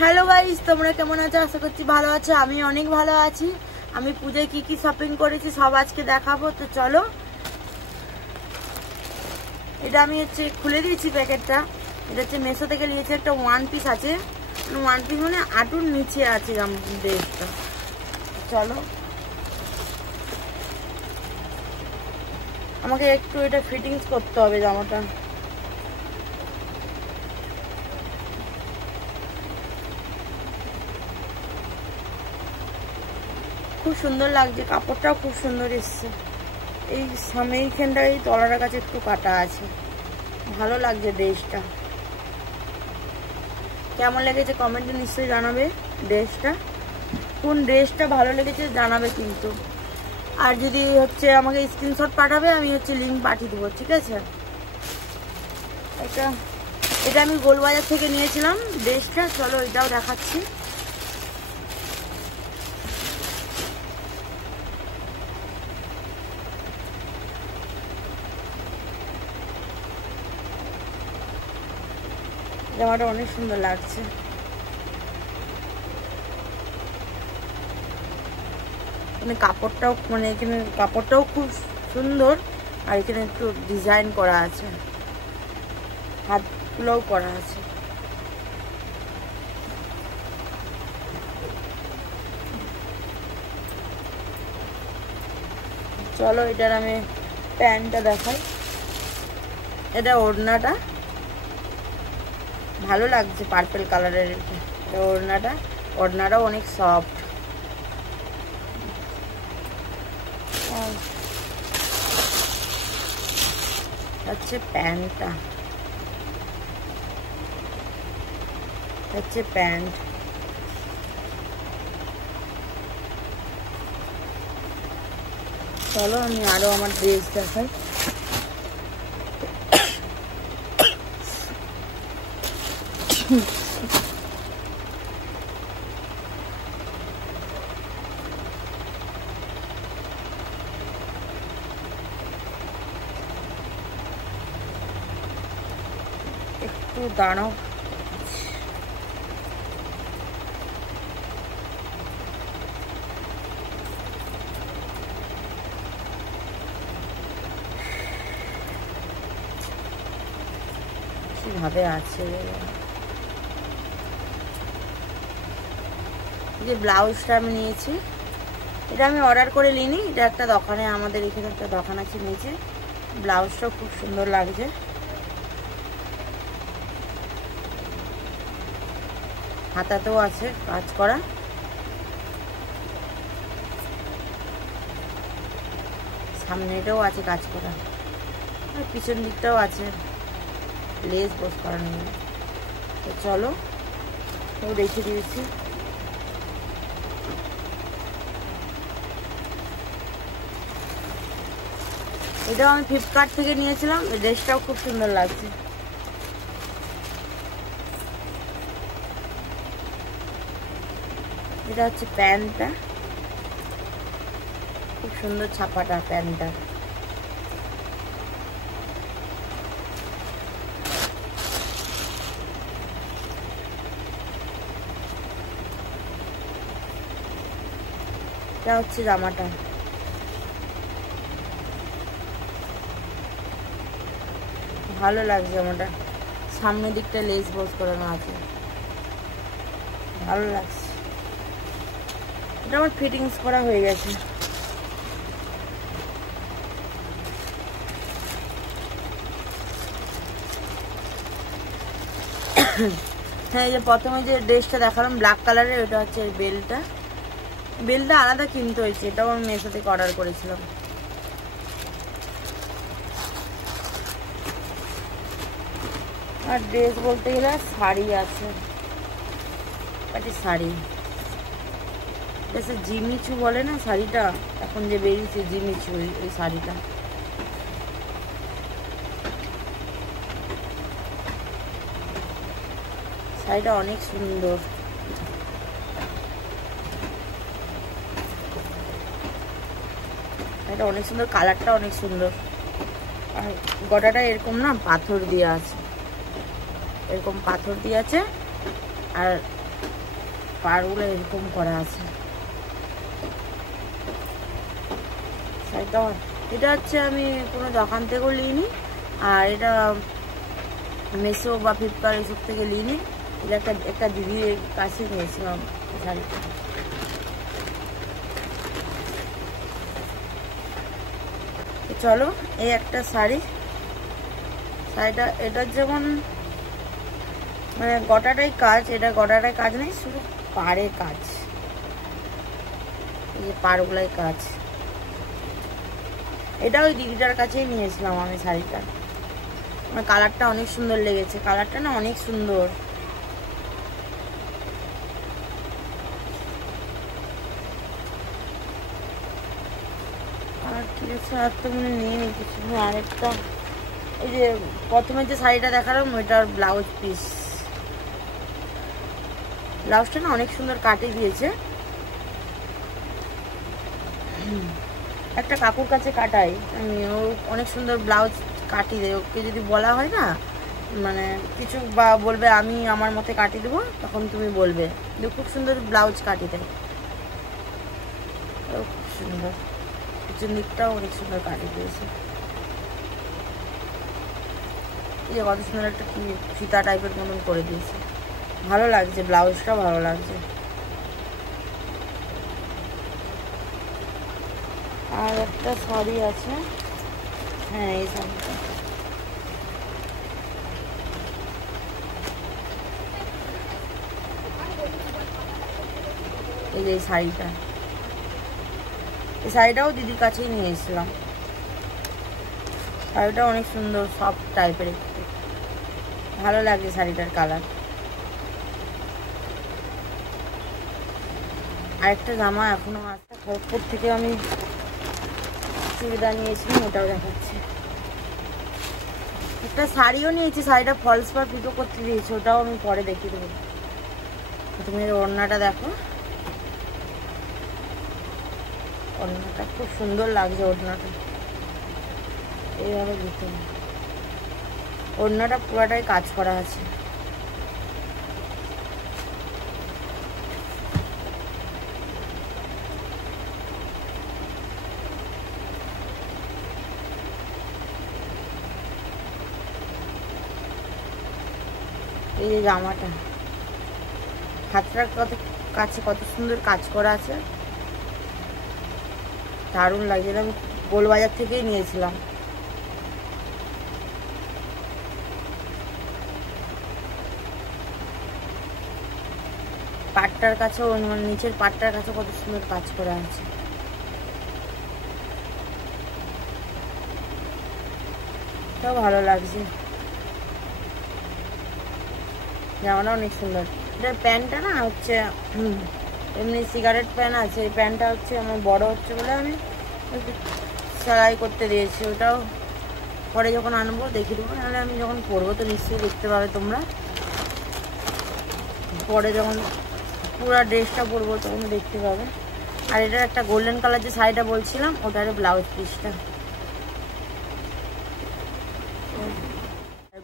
Hello guys, তোমরা কেমন আছো? আশা করছি ভালো আছো। আমি অনেক ভালো আছি। আমি পূজায় কি কি শপিং করেছি সব আজকে দেখাবো। তো চলো, এটা আমি খুলে দিয়েছি প্যাকেটটা। এটা মেসো থেকে নিয়েছি। একটা ওয়ান পিস আছে, ওয়ান পিস মানে আটুর নিচে আছে ড্রেসটা। চলো, আমাকে একটু এটা ফিটিংস করতে হবে জামাটা। খুব সুন্দর লাগছে, কাপড়টাও খুব সুন্দর এসছে। এই সামনে এইখানটায় তলার কাছে একটু কাটা আছে। ভালো লাগছে ড্রেসটা। কেমন লেগেছে কমেন্টে নিশ্চয়ই জানাবে। ড্রেসটা কোন ড্রেসটা ভালো লেগেছে জানাবে কিন্তু। আর যদি আমাকে স্ক্রিনশট পাঠাবে, আমি লিঙ্ক পাঠিয়ে দেবো, ঠিক আছে? এটা আমি গোলবাজার থেকে নিয়েছিলাম ড্রেসটা। চলো এটাও দেখাচ্ছি। জামাটা অনেক সুন্দর লাগছে। কাপড়টাও এখানে কাপড়টাও খুব সুন্দর। আর এখানে একটু ডিজাইন করা আছে, হাতগুলোও করা আছে। চলো এটার আমি প্যান্টটা দেখাই। এটা ওড়নাটা ভালো লাগছে, পার্পল কালারের। ওড়নাটাও অনেক সফট। প্যান্টটা প্যান্ট। চলো আমি আরো আমার ড্রেস দেখাই। একটু দাঁড়াও। কিভাবে আছে যে ব্লাউজটা আমি নিয়েছি। এটা আমি অর্ডার করে নিইনি, এটা একটা দোকানে, আমাদের এখানে একটা দোকান আছে নিয়েছি। ব্লাউজটাও খুব সুন্দর লাগছে। হাতাতেও আছে কাজ করা। সামনেটাও আছে কাজ করা, আর পিছন দিকটাও আছে লেস বস করানো। তো চলো রেখে দিয়েছি। এটাও আমি ফ্লিপকার্ট থেকে নিয়েছিলাম। এই ড্রেসটাও খুব সুন্দর লাগছে। এটা প্যান্টটা খুব সুন্দর, ছাপাটা প্যান্টটা। এটা জামাটা। ভালো লাগছে জামাটা। সামনের দিকটা লেস বস করানো আছে, ভালো লাগছে। এটা আমার ফিটিংস করা হয়ে গেছে। হ্যাঁ, এই যে প্রথমে যে ড্রেসটা দেখালাম ব্ল্যাক কালারের, ওটা বেলটা আলাদা কিনতে হয়েছে। এটাও আমি মেসো থেকে অর্ডার করেছিলাম। আর ড্রেস বলতে গেলে শাড়ি আছে, শাড়ি জিমিচু বলে না শাড়িটা, এখন যে বেরিয়েছে জিমিচু, ওই শাড়িটা। শাড়িটা অনেক সুন্দর। এটা অনেক সুন্দর, কালারটা অনেক সুন্দর। আর গটাটা এরকম না পাথর দিয়ে আছে, এরকম পাথর দিয়ে আছে। আর পাড়গুলো এরকম করা আছে। শাড়িটা এটা হচ্ছে আমি কোনো দোকান থেকেও নিইনি, আর এটা মেসো বা ফ্লিপকার্ট এসব থেকে নিইনি। এটা একটা দিদির কাছে নিয়েছিলাম শাড়িটা। চলো এই একটা শাড়িটা এটার যেমন মানে গোটাটাই কাজ, এটা গোটাটাই কাজ নেই, শুধু পাড়ে কাজ, এই যে পাড়গুলাই কাজ। এটা ওই দিদিটার কাছেই নিয়েছিলাম আমি শাড়িটা। আমার কালারটা অনেক সুন্দর লেগেছে, কালারটা না অনেক সুন্দর। আর কি আছে, আর তো মনে নিয়ে নি কিছু। আরেকটা এই যে প্রথমে যে শাড়িটা দেখালাম ওইটার ব্লাউজ পিস, ব্লাউজটা না অনেক সুন্দর কাটে দিয়েছে। একটা কাকুর কাছে কাটাই আমি, ও অনেক সুন্দর ব্লাউজ কাটিয়ে দেয়। ওকে যদি বলা হয় না মানে কিছু বা বলবে আমি আমার মতে কাটিয়ে দেবো, তখন তুমি বলবে, খুব সুন্দর ব্লাউজ কাটিয়ে দেয়। খুব সুন্দর, পিছন দিকটাও অনেক সুন্দর কাটিয়ে দিয়েছে। এই যে কত সুন্দর একটা কি ফিতা টাইপের মতন করে দিয়েছে, ভালো লাগছে, ব্লাউজটা ভালো লাগছে। আর একটা শাড়ি আছে, হ্যাঁ এই শাড়িটা, এই যে শাড়িটা, এই শাড়িটাও দিদির কাছেই নিয়ে এসেছিলাম। শাড়িটা অনেক সুন্দর, সফট টাইপের, ভালো লাগছে শাড়িটার কালার। আরেকটা জামা এখনো আছে, খড়গপুর থেকে আমি চুড়িদার নিয়েছিলাম, ওটাও দেখাচ্ছি। একটা শাড়িও নিয়েছি, শাড়িটা ফলস পার পিকো করতে দিয়েছি, ওটাও আমি পরে দেখিয়ে দেবো। তুমি ওড়নাটা দেখো, ওড়নাটা খুব সুন্দর লাগছে, ওড়নাটা এইভাবে দিতে, ওড়নাটা পুরাটাই কাজ করা আছে। এই যে জামাটা হাতটার কাছে কত সুন্দর কাজ করা আছে, দারুণ লাগছে। আমি গোলবাজার থেকেই নিয়েছিলাম। পাটটার কাছেও মানে নিচের পাটটার কাছে কত সুন্দর কাজ করা আছে। তাও ভালো লাগছে, জামাটা অনেক সুন্দর। এটার প্যান্টটা না হচ্ছে এমনি সিগারেট প্যান্ট আছে, এই প্যান্টটা হচ্ছে আমার বড় হচ্ছে বলে আমি সেলাই করতে দিয়েছি। ওটাও পরে যখন আনবো দেখিয়ে দেবো, নাহলে আমি যখন পরবো তো নিশ্চয়ই দেখতে পাবে তোমরা। পরে যখন পুরো ড্রেসটা পরবো তখন দেখতে পাবে। আর এটার একটা গোল্ডেন কালার যে শাড়িটা বলছিলাম, ওটার ব্লাউজ পিসটা।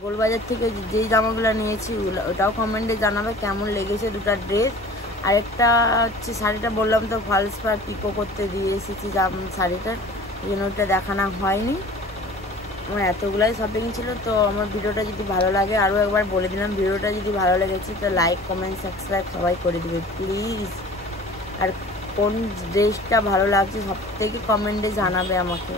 গোলবাজার থেকে যেই জামাগুলো নিয়েছি ওটাও কমেন্টে জানাবে কেমন লেগেছে দুটা ড্রেস। আরেকটা হচ্ছে শাড়িটা বললাম তো ফলস পার পিকো করতে দিয়ে এসেছি শাড়িটার, এই জন্য ওটা দেখানো হয়নি। আমার এতগুলাই শপিং ছিল। তো আমার ভিডিওটা যদি ভালো লাগে, আরও একবার বলে দিলাম, ভিডিওটা যদি ভালো লেগেছে তো লাইক কমেন্ট সাবস্ক্রাইব সবাই করে দেবে প্লিজ। আর কোন ড্রেসটা ভালো লাগছে সব থেকে কমেন্টে জানাবে আমাকে।